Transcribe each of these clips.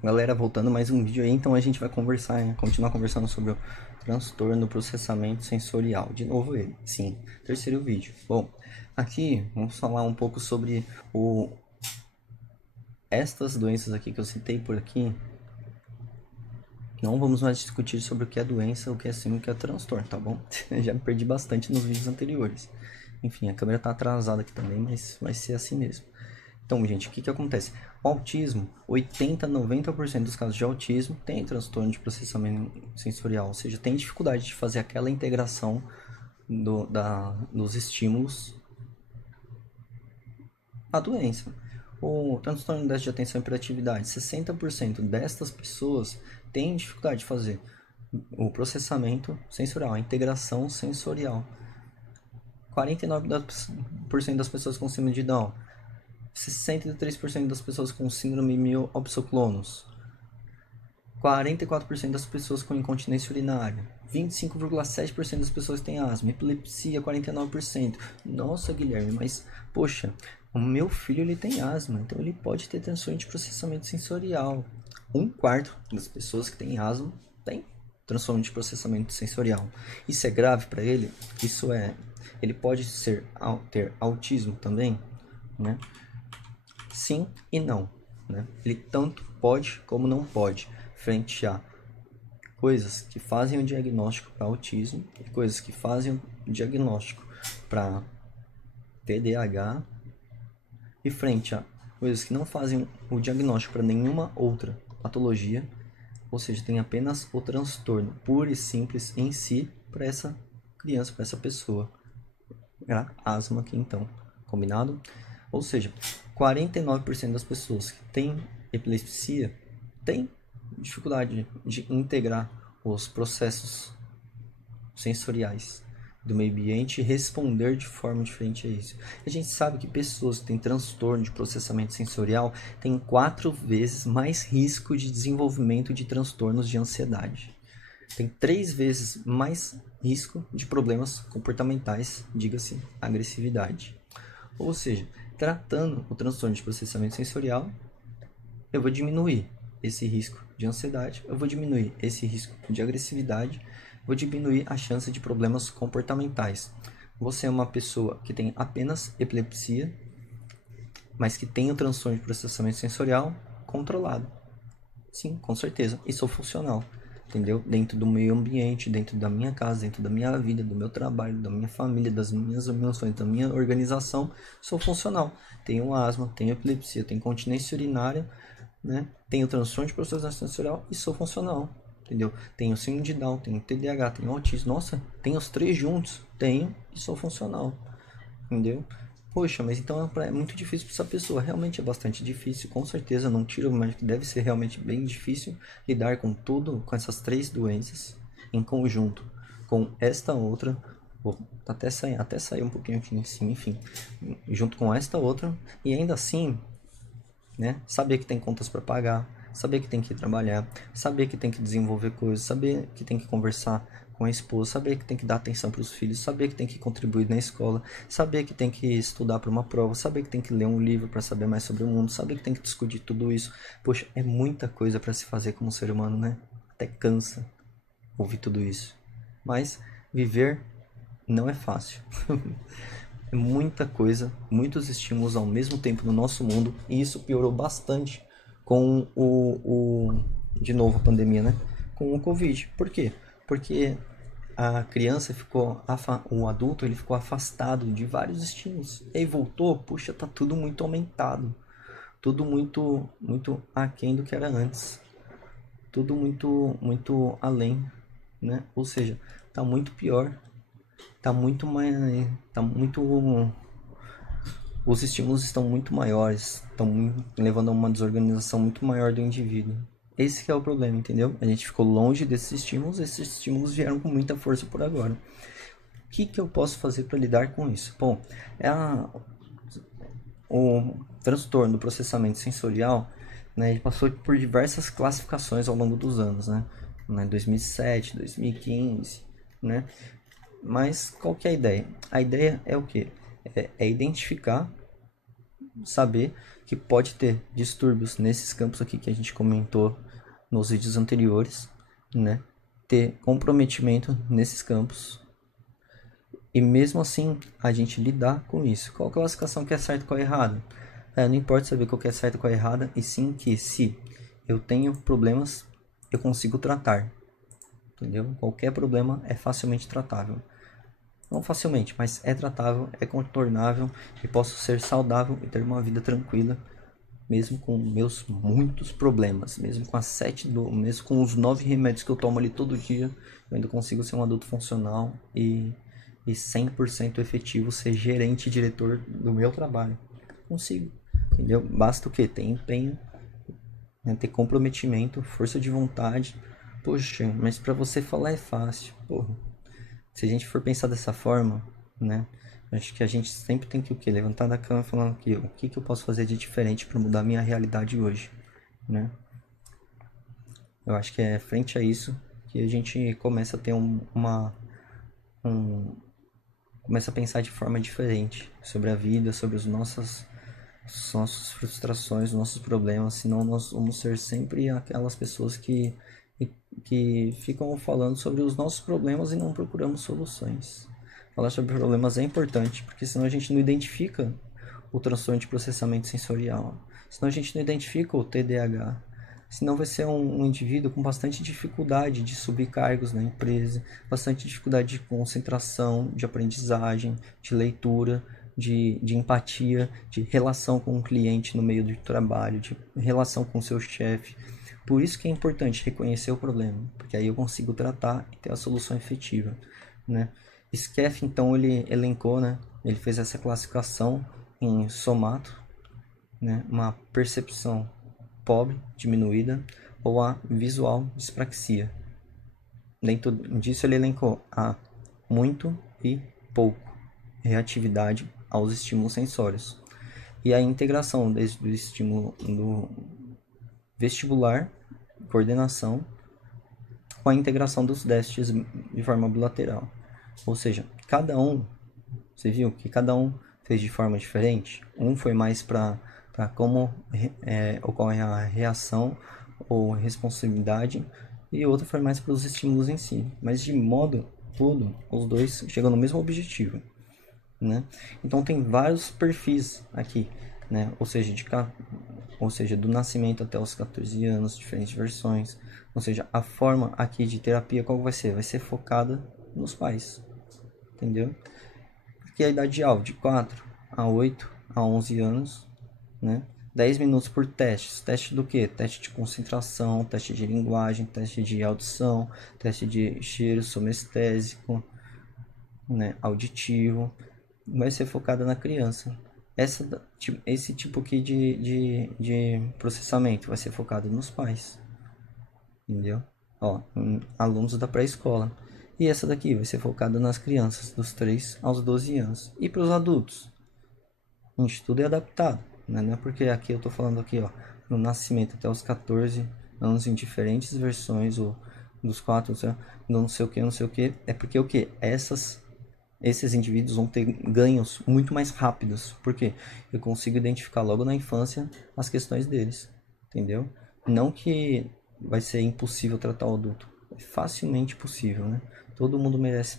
Galera, voltando mais um vídeo aí, então a gente vai continuar conversando sobre o transtorno do processamento sensorial. De novo ele, sim, terceiro vídeo. Bom, aqui vamos falar um pouco sobre estas doenças aqui que eu citei por aqui. Não vamos mais discutir sobre o que é doença, o que é síndrome, o que é transtorno, tá bom? Já me perdi bastante nos vídeos anteriores. Enfim, a câmera tá atrasada aqui também, mas vai ser assim mesmo. Então, gente, o que acontece? O autismo, 80-90% dos casos de autismo tem transtorno de processamento sensorial, ou seja, tem dificuldade de fazer aquela integração dos estímulos à doença. O transtorno de déficit de atenção e hiperatividade, 60% destas pessoas têm dificuldade de fazer o processamento sensorial, a integração sensorial. 49% das pessoas com síndrome de Down, 63% das pessoas com síndrome mioopsoclonus, 44% das pessoas com incontinência urinária, 25,7% das pessoas têm asma, epilepsia 49%. Nossa, Guilherme, mas poxa, o meu filho ele tem asma, então ele pode ter transtorno de processamento sensorial. Um quarto das pessoas que têm asma tem transtorno de processamento sensorial. Isso é grave para ele? Ele pode ter autismo também, né? Sim e não, né? Ele tanto pode como não pode, frente a coisas que fazem o diagnóstico para autismo e coisas que fazem o diagnóstico para TDAH e frente a coisas que não fazem o diagnóstico para nenhuma outra patologia, ou seja, tem apenas o transtorno puro e simples em si para essa criança, para essa pessoa. Asma aqui então, combinado? Ou seja, 49% das pessoas que têm epilepsia têm dificuldade de integrar os processos sensoriais do meio ambiente e responder de forma diferente a isso. A gente sabe que pessoas que têm transtorno de processamento sensorial têm 4 vezes mais risco de desenvolvimento de transtornos de ansiedade. Tem 3 vezes mais risco de problemas comportamentais, diga-se agressividade. Ou seja, tratando o transtorno de processamento sensorial, eu vou diminuir esse risco de ansiedade, eu vou diminuir esse risco de agressividade, vou diminuir a chance de problemas comportamentais. Você é uma pessoa que tem apenas epilepsia, mas que tem o transtorno de processamento sensorial controlado. Sim, com certeza. E sou funcional, entendeu? Dentro do meio ambiente, dentro da minha casa, dentro da minha vida, do meu trabalho, da minha família, das minhas emoções, da minha organização, sou funcional. Tenho asma, tenho epilepsia, tenho incontinência urinária, né? Tenho transtorno de processamento sensorial e sou funcional, entendeu? Tenho síndrome de Down, tenho TDAH, tenho autismo. Nossa, tenho os 3 juntos. Tenho e sou funcional, entendeu? Poxa, mas então é muito difícil para essa pessoa. Realmente é bastante difícil, com certeza. Não tiro, mas deve ser realmente bem difícil lidar com essas 3 doenças em conjunto com esta outra. Vou até sair um pouquinho aqui em cima, enfim, junto com esta outra e ainda assim, né? Saber que tem contas para pagar, saber que tem que ir trabalhar, saber que tem que desenvolver coisas, saber que tem que conversar com a esposa, saber que tem que dar atenção para os filhos, saber que tem que contribuir na escola, saber que tem que estudar para uma prova, saber que tem que ler um livro para saber mais sobre o mundo, saber que tem que discutir tudo isso. Poxa, é muita coisa para se fazer como ser humano, né? Até cansa ouvir tudo isso. Mas viver não é fácil. É muita coisa, muitos estímulos ao mesmo tempo no nosso mundo, e isso piorou bastante com de novo a pandemia, né? Com o Covid. Por quê? Porque a criança o adulto ele ficou afastado de vários estímulos. E aí voltou, puxa, tá tudo muito aumentado, tudo muito aquém do que era antes, tudo muito além, né? Ou seja, tá muito pior, tá muito mais, tá muito os estímulos estão muito maiores, estão levando a uma desorganização muito maior do indivíduo. Esse que é o problema, entendeu? A gente ficou longe desses esses estímulos vieram com muita força por agora. O que eu posso fazer para lidar com isso? Bom, o transtorno do processamento sensorial, né, ele passou por diversas classificações ao longo dos anos, né? 2007, 2015, né? Mas qual que é a ideia? A ideia é o quê? É identificar saber que pode ter distúrbios nesses campos aqui que a gente comentou nos vídeos anteriores, né? Ter comprometimento nesses campos e mesmo assim a gente lidar com isso. Qual classificação que é certo e qual é errado? Não importa saber qual que é certo e qual é errada, e sim que se eu tenho problemas, eu consigo tratar, entendeu? Qualquer problema é facilmente tratável. Não facilmente, mas é tratável, é contornável e posso ser saudável e ter uma vida tranquila, mesmo com meus muitos problemas, mesmo com mesmo com os 9 remédios que eu tomo ali todo dia, eu ainda consigo ser um adulto funcional e 100% efetivo, ser gerente e diretor do meu trabalho. Consigo, entendeu? Basta o que? Ter empenho, né? Ter comprometimento, força de vontade. Poxa, mas para você falar é fácil, porra. Se a gente for pensar dessa forma, né? Acho que a gente sempre tem que o quê? Levantar da cama falando que o que eu posso fazer de diferente para mudar a minha realidade hoje, né? Eu acho que é frente a isso que a gente começa a ter começa a pensar de forma diferente sobre a vida, sobre nossas frustrações, nossos problemas, senão nós vamos ser sempre aquelas pessoas que ficam falando sobre os nossos problemas e não procuramos soluções. Falar sobre problemas é importante, porque senão a gente não identifica o transtorno de processamento sensorial, senão a gente não identifica o TDAH, senão vai ser um indivíduo com bastante dificuldade de subir cargos na empresa, bastante dificuldade de concentração, de aprendizagem, de leitura, de empatia, de relação com o cliente no meio do trabalho, de relação com o seu chefe. Por isso que é importante reconhecer o problema, porque aí eu consigo tratar e ter a solução efetiva, né? Skeff, então, ele elencou, né? Ele fez essa classificação em somato, né? Uma percepção pobre, diminuída, ou a visual dispraxia. Dentro disso ele elencou a muito e pouco reatividade aos estímulos sensórios e a integração desde o estímulo do vestibular, coordenação, com a integração dos déficits de forma bilateral. Ou seja, cada um, você viu que cada um fez de forma diferente? Um foi mais para como ocorre a reação ou responsabilidade e outro foi mais para os estímulos em si. Mas de modo todo, os dois chegam no mesmo objetivo, né? Então tem vários perfis aqui, né? Ou seja, do nascimento até os 14 anos, diferentes versões. Ou seja, a forma aqui de terapia qual vai ser? Vai ser focada nos pais, entendeu? Porque a idade alvo de 4 a 8 a 11 anos, né? 10 minutos por teste. Teste do que? Teste de concentração, teste de linguagem, teste de audição, teste de cheiro somestésico, né? Auditivo. Vai ser focada na criança. Esse tipo aqui de processamento vai ser focado nos pais, entendeu? Ó, alunos da pré-escola. E essa daqui vai ser focada nas crianças dos 3 aos 12 anos. E para os adultos? Gente, tudo é adaptado, né? Não é porque aqui eu tô falando aqui, ó, no nascimento até os 14 anos em diferentes versões, ou dos 4, não sei o que, não sei o que. É porque o que? Esses indivíduos vão ter ganhos muito mais rápidos. Porque eu consigo identificar logo na infância as questões deles, entendeu? Não que vai ser impossível tratar o adulto. É facilmente possível, né? Todo mundo merece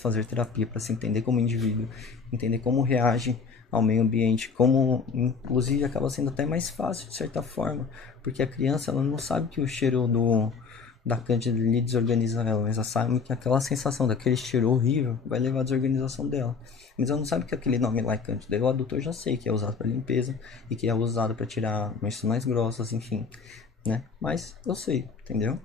fazer terapia para se entender como indivíduo, entender como reage ao meio ambiente, como inclusive acaba sendo até mais fácil de certa forma, porque a criança ela não sabe que o cheiro da Cândida lhe desorganiza ela, mas ela sabe que aquela sensação daquele cheiro horrível vai levar à desorganização dela. Mas ela não sabe que aquele nome lá é Cândida. Eu, adulto, eu já sei que é usado para limpeza e que é usado para tirar manchas mais grossas, enfim, né? Mas eu sei, entendeu?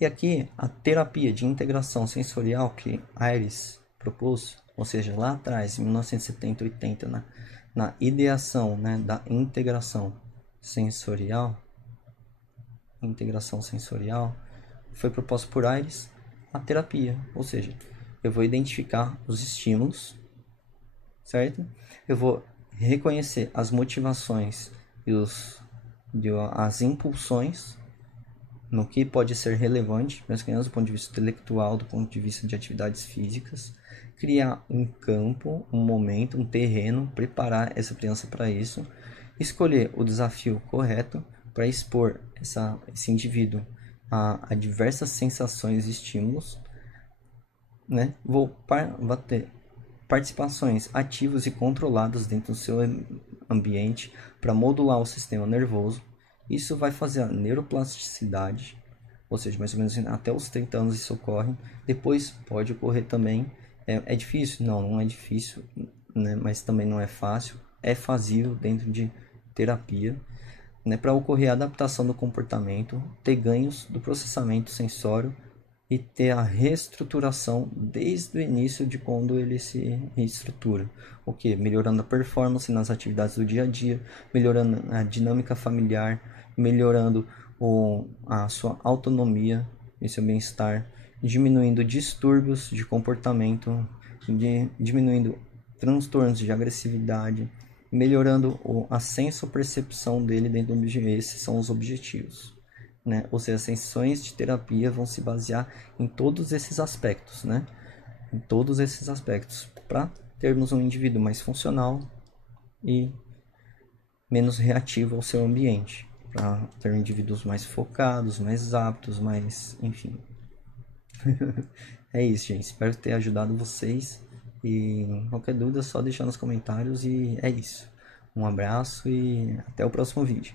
E aqui a terapia de integração sensorial que Aires propôs, ou seja, lá atrás, em 1970, 80, na ideação, né, da integração sensorial, foi proposta por Aires a terapia, ou seja, eu vou identificar os estímulos, certo? Eu vou reconhecer as motivações e as impulsões no que pode ser relevante para as crianças do ponto de vista intelectual, do ponto de vista de atividades físicas, criar um campo, um momento, um terreno, preparar essa criança para isso, escolher o desafio correto para expor esse indivíduo a diversas sensações e estímulos, né? Vou ter participações ativas e controladas dentro do seu ambiente para modular o sistema nervoso. Isso vai fazer a neuroplasticidade, ou seja, mais ou menos até os 30 anos isso ocorre. Depois pode ocorrer também. É difícil? Não, não é difícil, né? Mas também não é fácil. É fazível dentro de terapia, né? Para ocorrer a adaptação do comportamento, ter ganhos do processamento sensório e ter a reestruturação desde o início de quando ele se reestrutura. O que? Melhorando a performance nas atividades do dia a dia, melhorando a dinâmica familiar, melhorando a sua autonomia e seu bem-estar, diminuindo distúrbios de comportamento, diminuindo transtornos de agressividade, melhorando a senso-percepção dele dentro do ambiente. Esses são os objetivos, né? Ou seja, as sessões de terapia vão se basear em todos esses aspectos, né? Em todos esses aspectos, para termos um indivíduo mais funcional e menos reativo ao seu ambiente, para ter indivíduos mais focados, mais aptos, mais, enfim. É isso, gente. Espero ter ajudado vocês. E qualquer dúvida é só deixar nos comentários. E é isso. Um abraço e até o próximo vídeo.